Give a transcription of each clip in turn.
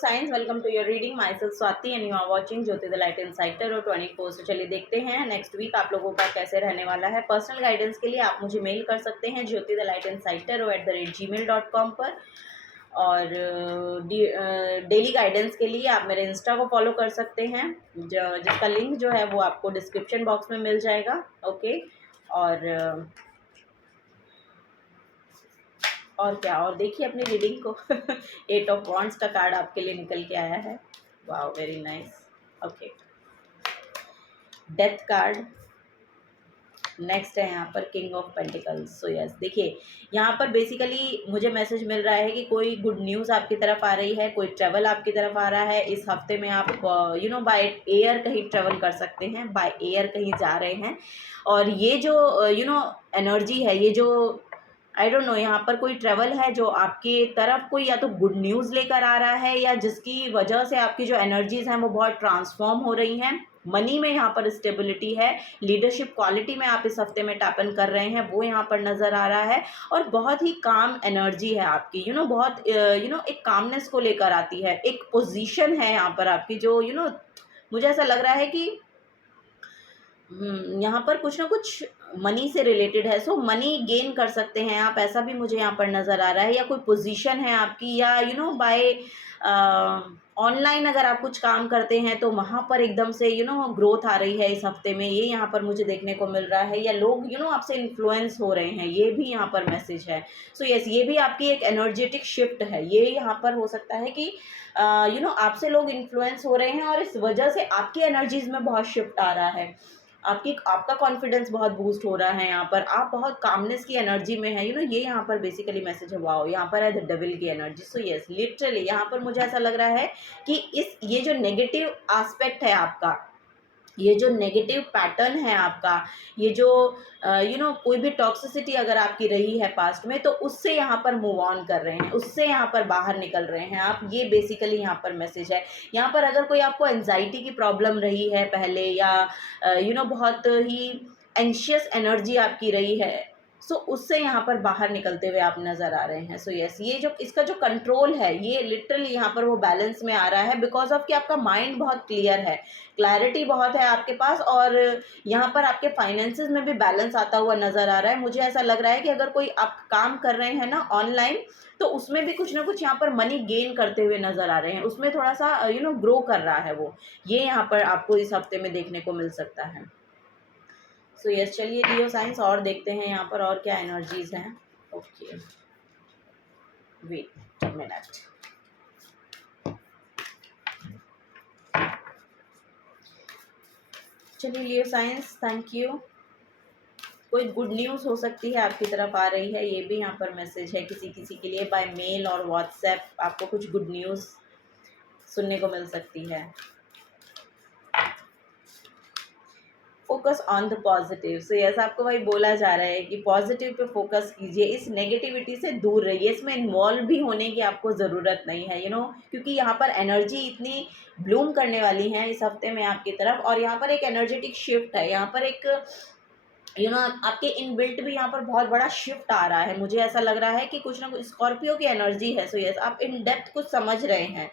Science, welcome to your reading. Myself Swati and you are watching Jyoti the light inside tarot 24। तो चलिए देखते हैं next week आप लोगों का कैसे रहने वाला है। पर्सनल गाइडेंस के लिए आप मुझे मेल कर सकते हैं jyotidalightinsider@gmail.com पर। और डेली गाइडेंस के लिए आप मेरे इंस्टा को फॉलो कर सकते हैं, जिसका लिंक जो है वो आपको डिस्क्रिप्शन बॉक्स में मिल जाएगा। ओके, और क्या, और देखिए अपनी रीडिंग को। 8 ऑफ वॉन्ड्स का कार्ड आपके लिए निकल के आया है। Wow, very nice. Okay, death card next है यहाँ पर, king of pentacles. So yes, देखिए यहाँ पर बेसिकली मुझे मैसेज मिल रहा है कि कोई गुड न्यूज़ आपकी तरफ आ रही है, कोई ट्रैवल आपकी तरफ आ रहा है। इस हफ्ते में आप बाय एयर कहीं ट्रैवल कर सकते हैं, बाय एयर कहीं जा रहे हैं। और ये जो एनर्जी है, ये जो आई डोंट नो, यहाँ पर कोई ट्रैवल है जो आपकी तरफ कोई या तो गुड न्यूज़ लेकर आ रहा है, या जिसकी वजह से आपकी जो एनर्जीज हैं वो बहुत ट्रांसफॉर्म हो रही हैं। मनी में यहाँ पर स्टेबिलिटी है, लीडरशिप क्वालिटी में आप इस हफ्ते में टैप इन कर रहे हैं, वो यहाँ पर नज़र आ रहा है। और बहुत ही काम एनर्जी है आपकी, बहुत एक कामनेस को लेकर आती है। एक पोजीशन है यहाँ पर आपकी जो मुझे ऐसा लग रहा है कि यहाँ पर कुछ ना कुछ मनी से रिलेटेड है। सो मनी गेन कर सकते हैं आप, ऐसा भी मुझे यहाँ पर नज़र आ रहा है। या कोई पोजीशन है आपकी, या बाय ऑनलाइन अगर आप कुछ काम करते हैं तो वहाँ पर एकदम से ग्रोथ आ रही है इस हफ्ते में, ये यहाँ पर मुझे देखने को मिल रहा है। या लोग आपसे इन्फ्लुएंस हो रहे हैं, ये भी यहाँ पर मैसेज है। सो यस, ये भी आपकी एक एनर्जेटिक शिफ्ट है। ये यहाँ पर हो सकता है कि आपसे लोग इन्फ्लुएंस हो रहे हैं और इस वजह से आपकी एनर्जीज में बहुत शिफ्ट आ रहा है। आपका कॉन्फिडेंस बहुत बूस्ट हो रहा है। यहाँ पर आप बहुत कामनेस की एनर्जी में है। ये यहाँ पर बेसिकली मैसेज है। वाओ, यहाँ पर है द डेविल की एनर्जी। सो यस, लिटरली यहाँ पर मुझे ऐसा लग रहा है कि ये जो नेगेटिव एस्पेक्ट है आपका, ये जो नेगेटिव पैटर्न है आपका, ये जो कोई भी टॉक्सिसिटी अगर आपकी रही है पास्ट में, तो उससे यहाँ पर मूव ऑन कर रहे हैं, उससे यहाँ पर बाहर निकल रहे हैं आप। ये बेसिकली यहाँ पर मैसेज है। यहाँ पर अगर कोई आपको एंजाइटी की प्रॉब्लम रही है पहले, या बहुत ही एंशियस एनर्जी आपकी रही है, सो उससे यहाँ पर बाहर निकलते हुए आप नज़र आ रहे हैं। सो यस, ये जो इसका जो कंट्रोल है, ये लिटरली यहाँ पर वो बैलेंस में आ रहा है, बिकॉज ऑफ कि आपका माइंड बहुत क्लियर है, क्लैरिटी बहुत है आपके पास। और यहाँ पर आपके फाइनेंसेस में भी बैलेंस आता हुआ नज़र आ रहा है। मुझे ऐसा लग रहा है कि अगर कोई आप काम कर रहे हैं ना ऑनलाइन, तो उसमें भी कुछ ना कुछ यहाँ पर मनी गेन करते हुए नज़र आ रहे हैं, उसमें थोड़ा सा ग्रो कर रहा है वो। ये यहाँ पर आपको इस हफ्ते में देखने को मिल सकता है। सो यस, चलिए लियो साइंस और देखते हैं यहाँ पर और क्या एनर्जीज हैं। Okay, wait a minute. चलिए लियो साइंस, थैंक यू। कोई गुड न्यूज़ हो सकती है आपकी तरफ आ रही है, ये भी यहाँ पर मैसेज है। किसी के लिए बाय मेल और व्हाट्सएप आपको कुछ गुड न्यूज़ सुनने को मिल सकती है। Focus on the positive. So yes, आपको भाई बोला जा रहा है कि पॉजिटिव पे फोकस कीजिए, इस नेगेटिविटी से दूर रहिए, इसमें इन्वॉल्व भी होने की आपको ज़रूरत नहीं है, क्योंकि यहाँ पर एनर्जी इतनी ब्लूम करने वाली है इस हफ्ते में आपकी तरफ। और यहाँ पर एक एनर्जेटिक शिफ्ट है, यहाँ पर एक आपके इनबिल्ट भी यहाँ पर बहुत बड़ा शिफ्ट आ रहा है। मुझे ऐसा लग रहा है कि कुछ ना कुछ स्कॉर्पियो की एनर्जी है। सो यस, आप इन डेप्थ कुछ समझ रहे हैं,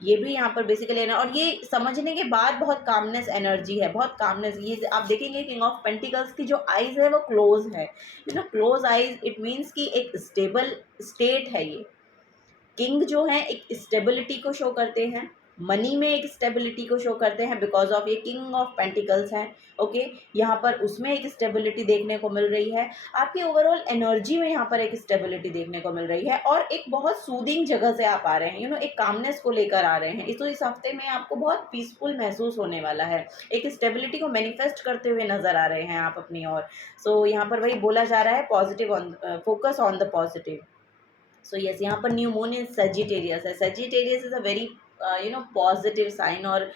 ये भी यहाँ पर बेसिकली है। और ये समझने के बाद बहुत कामनेस एनर्जी है, बहुत कामनेस। ये आप देखेंगे किंग ऑफ पेंटिकल्स की जो आईज है वो क्लोज है, क्लोज आईज, इट मीन्स कि एक स्टेबल स्टेट है। ये किंग जो है एक स्टेबिलिटी को शो करते हैं, मनी में एक स्टेबिलिटी को शो करते हैं, बिकॉज ऑफ ये किंग ऑफ पेंटिकल्स है। ओके, यहाँ पर उसमें एक स्टेबिलिटी देखने को मिल रही है। आपकी ओवरऑल एनर्जी में यहाँ पर एक स्टेबिलिटी देखने को मिल रही है, और एक बहुत सूदिंग जगह से आप आ रहे हैं, एक कामनेस को लेकर आ रहे हैं। इस हफ्ते में आपको बहुत पीसफुल महसूस होने वाला है, एक स्टेबिलिटी को मैनिफेस्ट करते हुए नजर आ रहे हैं आप अपनी ओर। सो यहाँ पर वही बोला जा रहा है, positive on, focus on the positive. So yes, यहाँ पर न्यू मून इन सजिटेरियस है। Sagittarius is a very positive sign. और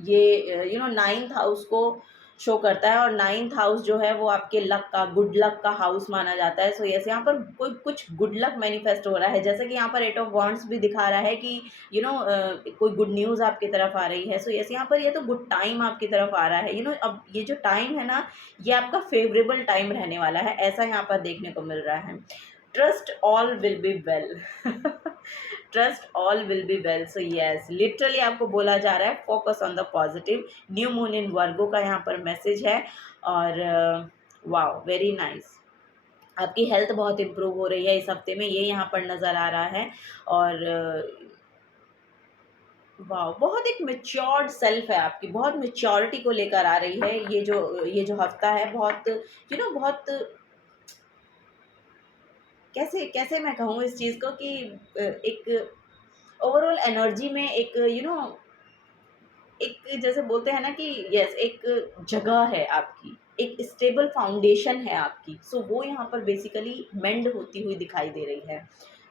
ये नाइन्थ हाउस को शो करता है, और नाइन्थ हाउस जो है वो आपके लक का, गुड लक का हाउस माना जाता है। सो यस, यहाँ पर कुछ गुड लक मैनिफेस्ट हो रहा है, जैसे कि यहाँ पर 8 ऑफ वॉन्ड्स भी दिखा रहा है कि कोई गुड न्यूज़ आपकी तरफ आ रही है। सो यस, यहाँ पर ये तो गुड टाइम आपकी तरफ आ रहा है। अब ये जो टाइम है ना, ये आपका फेवरेबल टाइम रहने वाला है, ऐसा यहाँ पर देखने को मिल रहा है। Trust all will be well. Trust all will be well. So yes, literally आपको बोला जा रहा है focus on the positive. New moon in Virgo का यहाँ पर मैसेज है। और वाओ, वेरी नाइस। आपकी हेल्थ बहुत इम्प्रूव हो रही है इस हफ्ते में, ये यहाँ पर नज़र आ रहा है। और वाह, बहुत एक मैच्योर्ड सेल्फ है आपकी, बहुत मैच्योरिटी को लेकर आ रही है ये जो हफ्ता है। बहुत बहुत कैसे कैसे मैं कहूँ इस चीज़ को कि एक ओवरऑल एनर्जी में एक एक जैसे बोलते हैं ना कि यस, एक जगह है आपकी, एक स्टेबल फाउंडेशन है आपकी। सो वो यहाँ पर बेसिकली मेंड होती हुई दिखाई दे रही है।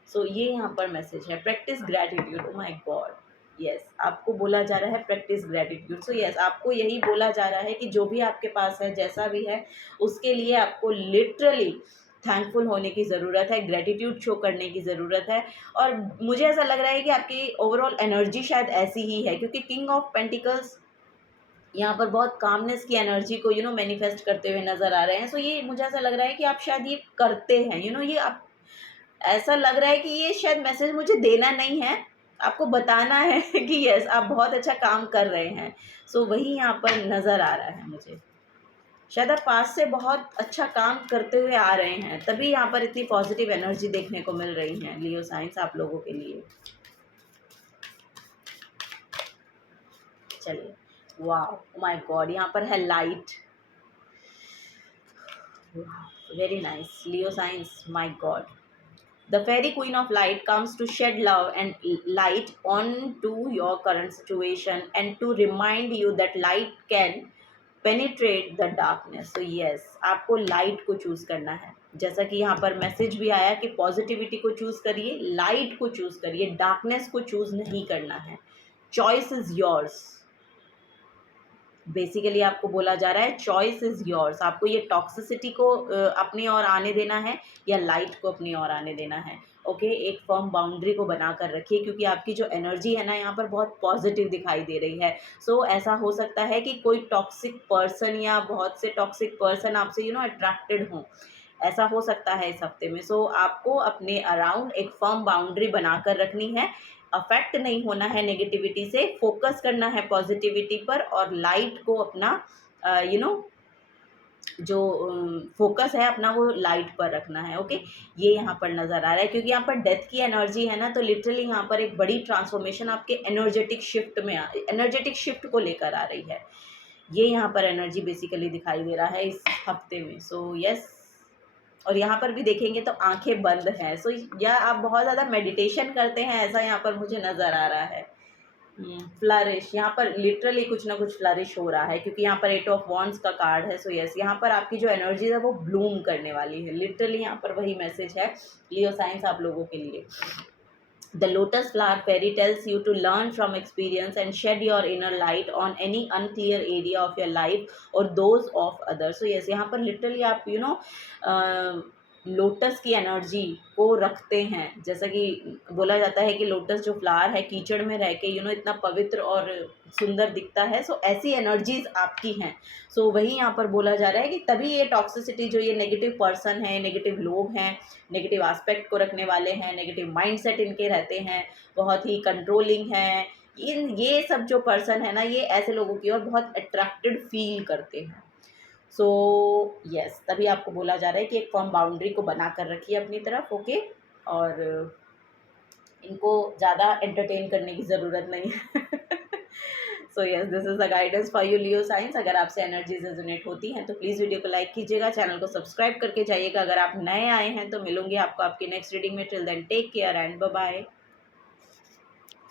सो ये यहाँ पर मैसेज है, practice gratitude. Oh my God, yes, आपको बोला जा रहा है प्रैक्टिस ग्रैटिट्यूड। सो यस, आपको यही बोला जा रहा है कि जो भी आपके पास है, जैसा भी है, उसके लिए आपको लिटरली थैंकफुल होने की ज़रूरत है, ग्रैटिट्यूड शो करने की ज़रूरत है। और मुझे ऐसा लग रहा है कि आपकी ओवरऑल एनर्जी शायद ऐसी ही है, क्योंकि किंग ऑफ पेंटिकल्स यहाँ पर बहुत कामनेस की एनर्जी को मैनिफेस्ट करते हुए नज़र आ रहे हैं। सो ये मुझे ऐसा लग रहा है कि आप शायद ये करते हैं, ये आप, ऐसा लग रहा है कि ये शायद मैसेज मुझे देना नहीं है, आपको बताना है कि यस, आप बहुत अच्छा काम कर रहे हैं। सो वही यहाँ पर नज़र आ रहा है मुझे। शायद आप पास से बहुत अच्छा काम करते हुए आ रहे हैं, तभी यहाँ पर इतनी पॉजिटिव एनर्जी देखने को मिल रही है लियो साइंस आप लोगों के लिए। चलिए, वाओ, माय गॉड, यहाँ पर है light. Very nice Leo science, my God. The fairy queen of light comes to shed love and light onto your current situation and to remind you that light can penetrate the darkness. So yes, आपको light को choose करना है। जैसा कि यहाँ पर message भी आया कि पॉजिटिविटी को चूज करिए, लाइट को चूज करिए, डार्कनेस को चूज नहीं करना है। Choice is yours. बेसिकली आपको बोला जा रहा है चॉइस इज़ योर्स। आपको ये टॉक्सिसिटी को अपनी ओर आने देना है या लाइट को अपनी ओर आने देना है। ओके, एक फर्म बाउंड्री को बना कर रखिए, क्योंकि आपकी जो एनर्जी है ना यहाँ पर बहुत पॉजिटिव दिखाई दे रही है। सो ऐसा हो सकता है कि कोई टॉक्सिक पर्सन या बहुत से टॉक्सिक पर्सन आपसे अट्रैक्टेड हों, ऐसा हो सकता है इस हफ्ते में। सो आपको अपने अराउंड एक फर्म बाउंड्री बनाकर रखनी है, अफेक्ट नहीं होना है नेगेटिविटी से, फोकस करना है पॉजिटिविटी पर, और लाइट को अपना जो फोकस है अपना वो लाइट पर रखना है। ओके, ये यहाँ पर नज़र आ रहा है, क्योंकि यहाँ पर डेथ की एनर्जी है ना, तो लिटरली यहाँ पर एक बड़ी ट्रांसफॉर्मेशन आपके एनर्जेटिक शिफ्ट को लेकर आ रही है। ये यहाँ पर एनर्जी बेसिकली दिखाई दे रहा है इस हफ्ते में। सो यस, और यहाँ पर भी देखेंगे तो आंखें बंद हैं। सो या आप बहुत ज़्यादा मेडिटेशन करते हैं, ऐसा यहाँ पर मुझे नज़र आ रहा है। फ्लरिश, यहाँ पर लिटरली कुछ ना कुछ फ्लरिश हो रहा है, क्योंकि यहाँ पर 8 ऑफ वॉन्ड्स का कार्ड है। सो यस, यहाँ पर आपकी जो एनर्जी है वो ब्लूम करने वाली है। लिटरली यहाँ पर वही मैसेज है लियो साइंस आप लोगों के लिए। The lotus flower fairy tells you to learn from experience and shed your inner light on any unclear area of your life or those of others. So yes, यहाँ पर literally आप lotus की energy को रखते हैं। जैसा कि बोला जाता है कि लोटस जो फ्लावर है कीचड़ में रह के इतना पवित्र और सुंदर दिखता है। सो ऐसी एनर्जीज आपकी हैं। सो वही यहाँ पर बोला जा रहा है कि तभी ये टॉक्सिसिटी, जो ये नेगेटिव पर्सन है, नेगेटिव लोग हैं, नेगेटिव एस्पेक्ट को रखने वाले हैं, नेगेटिव माइंडसेट इनके रहते हैं, बहुत ही कंट्रोलिंग हैं, ये सब जो पर्सन है ना, ये ऐसे लोगों की ओर बहुत अट्रैक्टेड फील करते हैं। सो यस, तभी आपको बोला जा रहा है कि एक फर्म बाउंड्री को बना कर रखिए अपनी तरफ। ओके, और इनको ज़्यादा एंटरटेन करने की ज़रूरत नहीं है। So yes, this is the guidance for you Leo science. अगर आपसे एनर्जीज रेजोनेट होती हैं तो प्लीज़ वीडियो को लाइक कीजिएगा, चैनल को सब्सक्राइब करके जाइएगा। अगर आप नए आए हैं तो मिलूंगी आपको आपकी नेक्स्ट रीडिंग में। Till then take care and bye bye.